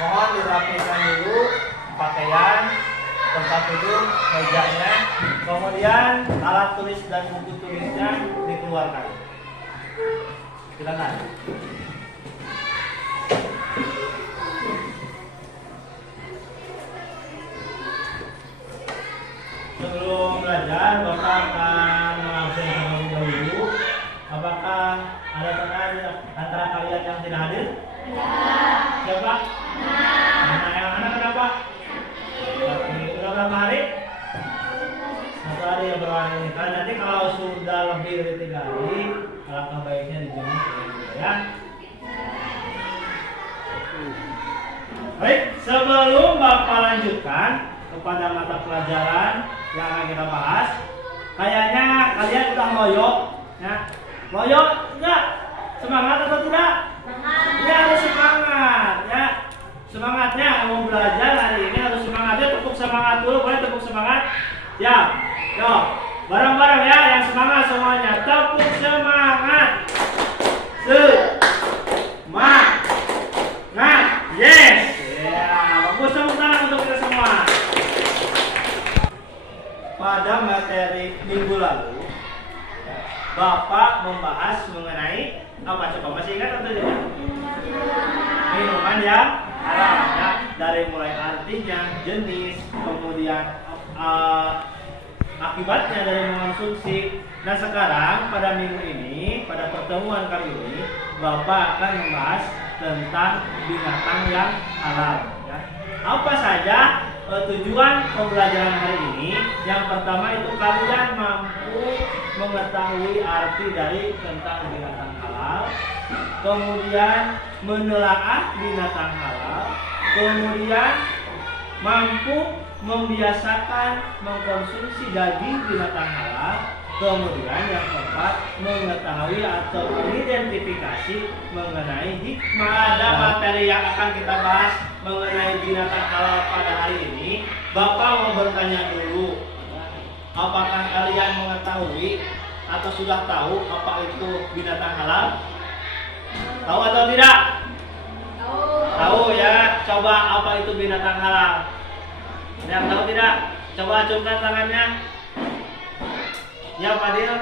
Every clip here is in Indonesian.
Mohon dirapikan dulu pakaian, tempat duduk, mejanya, kemudian alat tulis dan buku tulisnya dikeluarkan. Silakan. Sebelum belajar, Bapak akan mengabsen terlebih dahulu. Apakah ada teman antara kalian yang tidak hadir? Tidak. Siapa? Anak yang mana kenapa? Sudah berapa hari? 1 hari yang berwarna ini. Kan nanti kalau sudah lebih dari 3 hari, alangkah baiknya dijemput ya. Baik, sebelum Bapak lanjutkan kepada mata pelajaran yang akan kita bahas, kayaknya kalian udah loyo, ya. Loyo enggak? Semangat atau tidak? Semangat. Ya harus semangat, ya. Semangatnya mau belajar hari ini harus semangatnya, tepuk semangat dulu, boleh tepuk semangat? Ya, yo, bareng-bareng ya, yang semangat semuanya, tepuk semangat. Semangat, yes. Ya, bagus, tepuk tangan untuk kita semua. Pada materi minggu lalu, Bapak membahas mengenai apa? Coba masih ingat atau tidak? Minuman yang haram, ya. Dari mulai artinya, jenis, kemudian akibatnya dari mengonsumsi. Nah sekarang pada minggu ini, pada pertemuan kali ini, Bapak akan membahas tentang binatang yang halal. Ya. Apa saja tujuan pembelajaran hari ini? Yang pertama itu kalian mampu mengetahui arti dari tentang binatang halal, kemudian menelaah binatang halal, kemudian mampu membiasakan mengkonsumsi daging binatang halal, kemudian yang keempat mengetahui atau mengidentifikasi mengenai hikmah. Ada materi yang akan kita bahas mengenai binatang halal pada hari ini. Bapak mau bertanya dulu, apakah kalian mengetahui atau sudah tahu apa itu binatang halal? Tahu atau tidak? Tahu ya. Coba apa itu binatang halal? Yang tahu tidak? Coba acungkan tangannya. Ya, Fadil.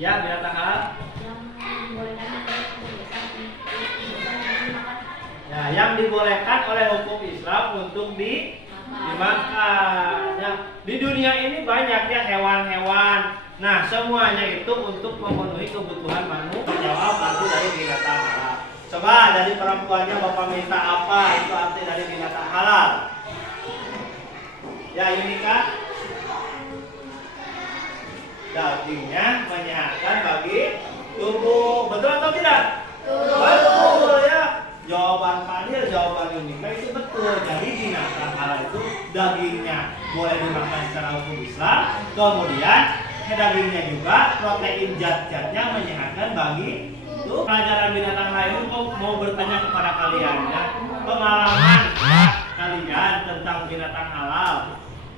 Ya, binatang halal. Ya, yang dibolehkan oleh hukum Islam untuk dimakan. Ya, di dunia ini banyak ya hewan-hewan. Nah, semuanya itu untuk memenuhi kebutuhan manusia. Jawab arti dari binatang halal. Coba dari perempuannya Bapak minta apa itu arti dari binatang halal? Ya, ini Kak. Dagingnya menyehatkan bagi tubuh. Betul atau tidak? Betul ya. Jawaban Fadil, jawaban Yunika itu betul. Jadi binatang halal itu dagingnya boleh dimakan secara hukum Islam. Kemudian dagingnya juga protein zat-zatnya menyehatkan bagi itu. Pelajaran binatang lain mau bertanya kepada kalian ya. Pengalaman ya, kalian tentang binatang halal.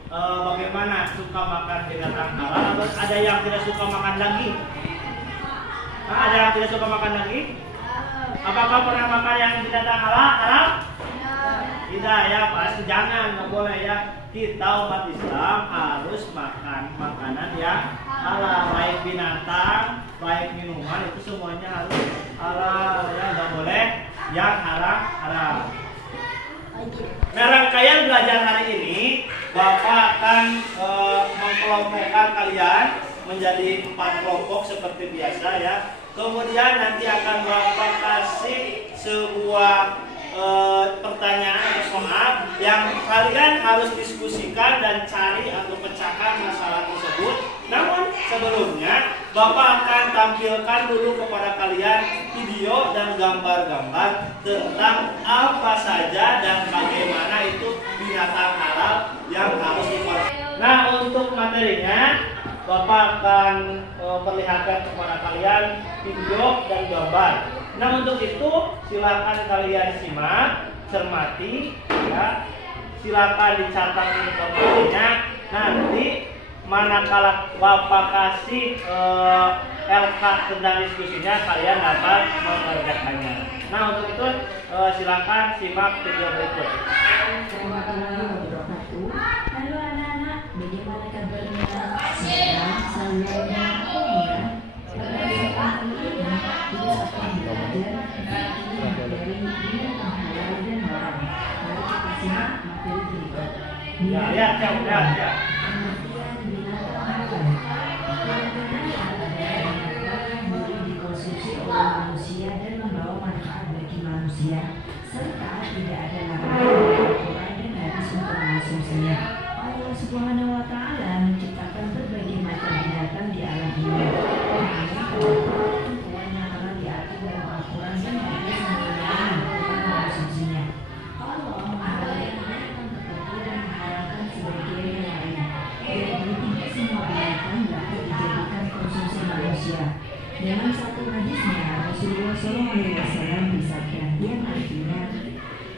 Bagaimana, suka makan binatang halal atau ada yang tidak suka makan daging? Ada yang tidak suka makan daging? Apakah pernah makan yang binatang halal? Tidak ya, pasti jangan, nggak boleh ya. Kita umat Islam harus makan makanan yang halal, baik binatang, baik minuman itu semuanya harus halal ya, nggak boleh yang haram. Nah, rangkaian belajar hari ini Bapak akan mengkelompokkan kalian menjadi 4 kelompok seperti biasa ya. Kemudian nanti akan Bapak kasih sebuah pertanyaan atau soal yang kalian harus diskusikan dan cari atau pecahkan masalah tersebut. Namun sebelumnya Bapak akan tampilkan dulu kepada kalian video dan gambar-gambar tentang apa saja dan bagaimana itu binatang halal yang harus dikonsumsi. Nah, untuk materinya Bapak akan perlihatkan kepada kalian video dan gambar. Nah, untuk itu silakan kalian simak, cermati ya. Silakan dicatat informasinya. Nanti manakala Bapak kasih LK tentang diskusinya, kalian dapat mengerjakannya. Nah untuk itu silakan simak video berikut. Warahmatullahi wabarakatuh. Halo anak-anak, bagaimana kabarnya? Sekarang saya dan Omira pada kesempatan ini kita akan belajar dari binatang halal dan haram. Mari kita simak materi berikut. Ya. Pengertian binatang halal. Binatang halal adalah binatang yang boleh dikonsumsi oleh manusia dan membawa manfaat bagi manusia, serta tidak ada larangan aturan dan hadis untuk mengonsumsinya. Allah Subhanahu wa Ta'ala menciptakan berbagai macam binatang di alam ini. Namun terdapat ketentuan yang telah diatur dalam Al-Quran dan hadis mengenai melakukan mengonsumsinya. Allah menghalalkan binatang tertentu dan mengharamkan sebagian yang lain. Jadi tidak semua binatang dapat dijadikan konsumsi manusia. Dalam satu hadisnya, Rasulullah SAW bersabda yang artinya,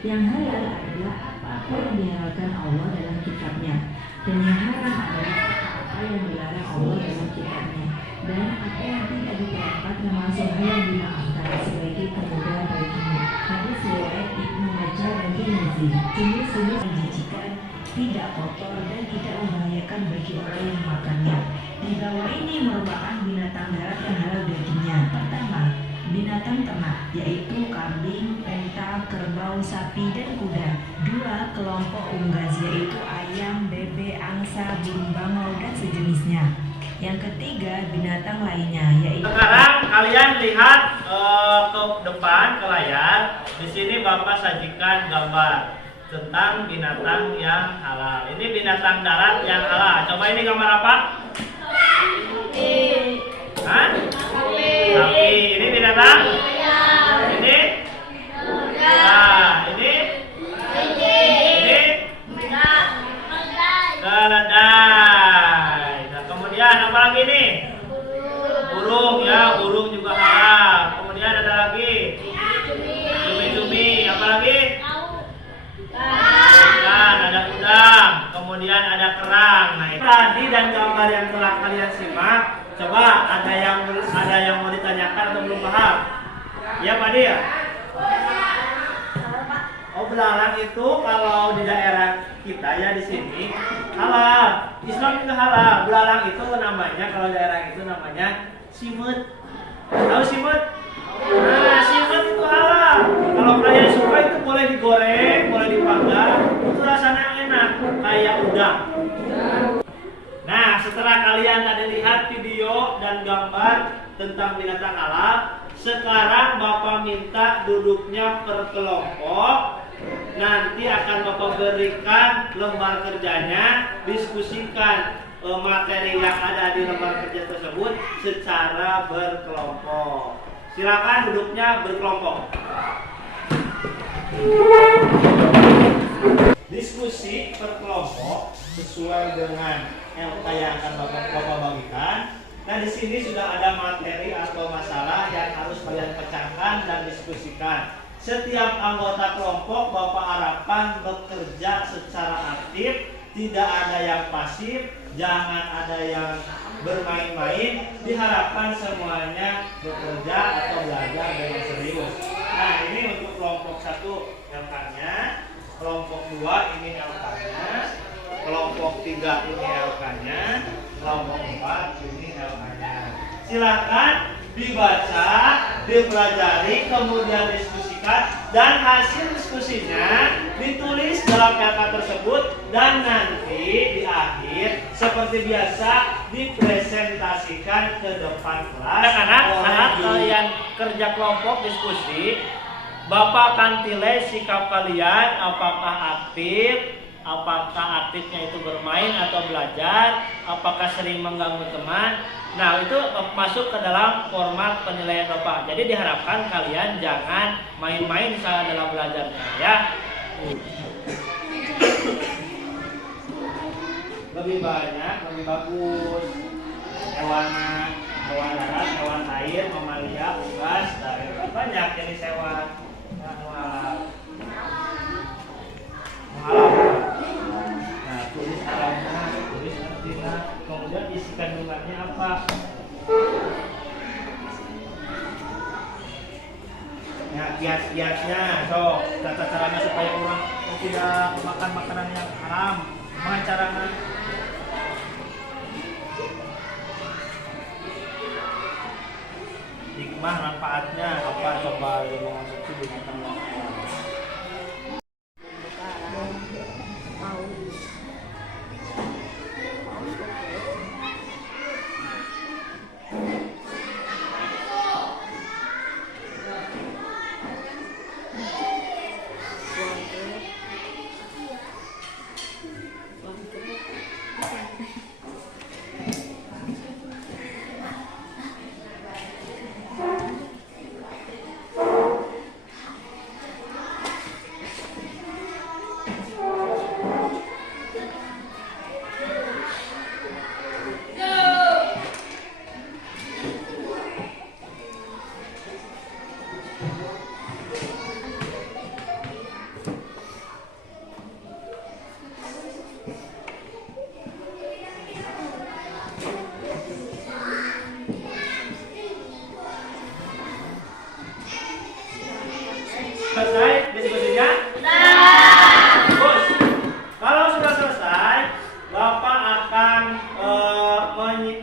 yang halal adalah apa yang dihalalkan Allah dalam kitabnya, dan yang haram adalah apa yang dilarang Allah dalam kitabnya, dan apa yang tidak diperangkat termasuk hal yang dimaafkan sebagai kemudahan baginya. Hadis riwayat Ibnu Majah dan Tirmidzi. Jenis-jenis menjijikan, tidak kotor dan tidak membahayakan bagi orang yang makannya. Di bawah ini merupakan binatang darat yang halal baginya. Pertama, binatang ternak, yaitu kambing, unta, kerbau, sapi, dan kuda. Dua, kelompok unggas, yaitu ayam, bebek, angsa, burung bangau, dan sejenisnya. Yang ketiga, binatang lainnya, yaitu... Sekarang kalian lihat ke depan ke layar. Di sini Bapak sajikan gambar tentang binatang yang halal. Ini binatang darat yang halal. Coba ini gambar apa? Hah? Sapi. Ini binatang? Ini? Nah, ini? Ini? Keledai. Nah, kemudian apa lagi nih? Burung ya, burung juga halal. Kemudian ada lagi? Cumi-cumi. Apa lagi? Dan ada udang, kemudian ada kerang. Nah, itu tadi dan gambar yang telah kalian simak. Coba ada yang mau ditanyakan atau belum paham? Ya Pak Dia? Oh belalang itu kalau di daerah kita ya di sini halal. Islam juga halal. Belalang itu namanya kalau daerah itu namanya simut. Tahu simut? Nah, simut itu halal. Kalau kalian suka itu boleh digoreng, boleh dipanggang, itu rasanya enak, kayak udang. Nah, setelah kalian tadi lihat video dan gambar tentang binatang halal, sekarang Bapak minta duduknya per kelompok. Nanti akan Bapak berikan lembar kerjanya, diskusikan materi yang ada di lembar kerja tersebut secara berkelompok. Silakan duduknya berkelompok. Diskusi per kelompok sesuai dengan LK yang akan Bapak bagikan. Nah, di sini sudah ada materi atau masalah yang harus kalian pecahkan dan diskusikan. Setiap anggota kelompok Bapak harapkan bekerja secara aktif, tidak ada yang pasif, jangan ada yang bermain-main, diharapkan semuanya bekerja atau belajar dengan serius. Nah, ini untuk kelompok 1 LK-nya, kelompok 2 ini LK-nya, kelompok 3 ini LK-nya, kelompok 4 ini LK-nya. Silakan dibaca, dipelajari, kemudian diskusikan, dan hasil diskusinya ditulis dalam LK tersebut, dan nanti di akhir seperti biasa dipresentasikan ke depan kelas. Anak-anak, saat kalian kerja kelompok diskusi, Bapak akan nilai sikap kalian, apakah aktif, apakah aktifnya itu bermain atau belajar, apakah sering mengganggu teman. Nah, itu masuk ke dalam format penilaian Bapak. Jadi diharapkan kalian jangan main-main saat dalam belajarnya ya. Lebih banyak, lebih bagus. Hewan darat, hewan air, mamalia, unggas, banyak jenis hewan. Nah, tulis alamnya, tulis artinya, kemudian isi kandungannya apa. Ya, kiat-kiatnya. So, tata caranya supaya orang tidak makan makanan yang haram. Gimana caranya? Hikmah manfaatnya apa coba yang mengonsumsi binatang yang haram? Selesai diskusinya? Bagus. Kalau sudah selesai, Bapak akan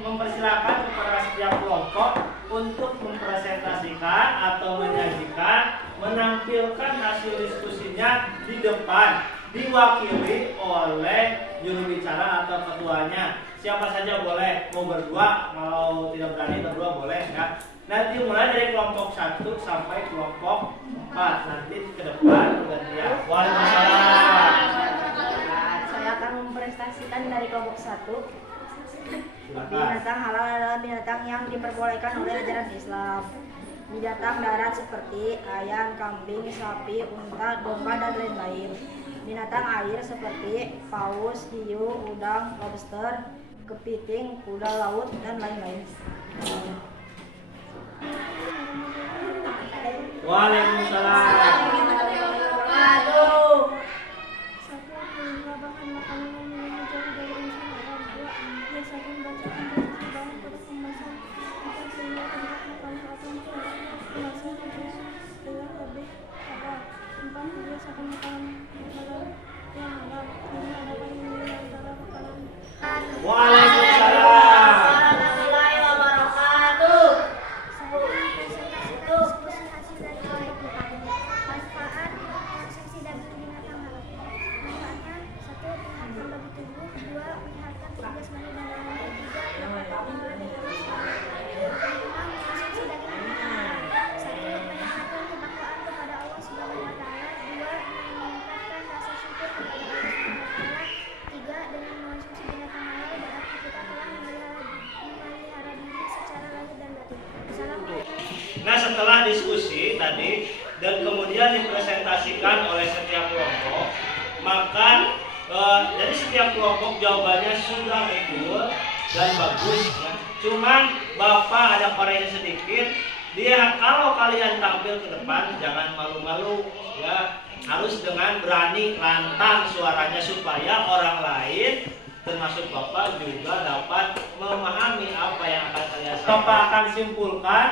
mempersilahkan kepada setiap kelompok untuk mempresentasikan atau menyajikan, menampilkan hasil diskusinya di depan, diwakili oleh juru bicara atau ketuanya. Siapa saja boleh, mau berdua, kalau tidak berani berdua boleh ya. Nanti mulai dari kelompok 1 sampai kelompok 4. Nanti ke depan gantian. Waalaikumsalam. Saya akan mempresentasikan dari kelompok 1. Silakan. Binatang halal adalah binatang yang diperbolehkan oleh ajaran Islam. Binatang darat seperti ayam, kambing, sapi, unta, domba, dan lain-lain. Binatang air seperti paus, hiu, udang, lobster, kepiting, kuda laut, dan lain-lain. Waalaikumsalam. Aduh. Waalaikumsalam. Nah, setelah diskusi tadi dan kemudian dipresentasikan oleh setiap kelompok, maka dari setiap kelompok jawabannya sudah betul dan bagus ya. Cuman Bapak ada koreksi sedikit, dia kalau kalian tampil ke depan jangan malu-malu ya, harus dengan berani lantang suaranya supaya orang lain termasuk Bapak juga dapat memahami apa yang akan kalian sampaikan. Bapak akan simpulkan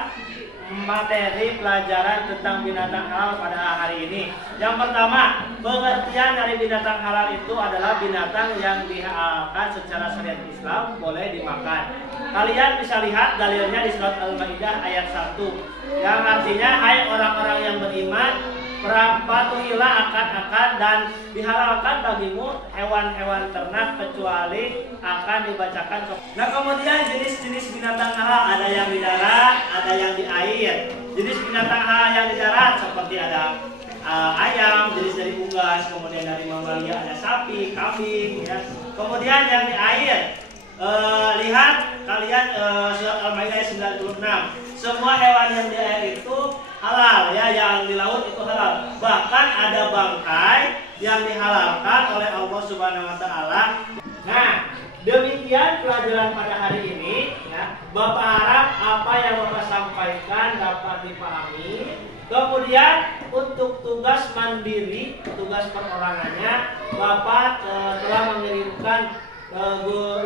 materi pelajaran tentang binatang halal pada hari ini. Yang pertama, pengertian dari binatang halal itu adalah binatang yang dihalalkan secara syariat Islam boleh dimakan. Kalian bisa lihat dalilnya di surat Al-Maidah ayat 1 yang artinya, hai orang-orang yang beriman, patuhilah akad-akad dan dihalalkan bagimu hewan-hewan ternak kecuali akan dibacakan. Nah, kemudian jenis-jenis binatang halal ada yang di darat, ada yang di air. Jenis binatang halal yang di darat seperti ada ayam, jenis dari unggas, kemudian dari mamalia ada sapi, kambing ya. Kemudian yang di air, lihat kalian surat Al-Maidah 96. Semua hewan yang di air itu halal ya, yang di laut itu halal. Bahkan ada bangkai yang dihalalkan oleh Allah Subhanahu wa taala. Nah, demikian pelajaran pada hari ini ya. Bapak harap apa yang Bapak sampaikan dapat dipahami. Kemudian untuk tugas mandiri, tugas perorangannya, Bapak telah mengirimkan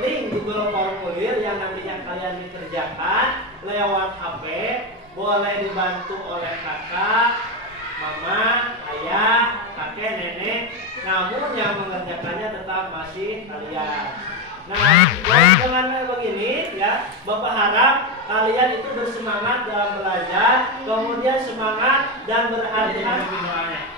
link Google Formulir yang nantinya kalian dikerjakan lewat HP, boleh dibantu oleh kakak mama, ayah, kakek, nenek, namun yang mengerjakannya tetap masih kalian. Nah, dengan begini ya, Bapak harap kalian itu bersemangat dalam belajar, kemudian semangat dan berhati-hati.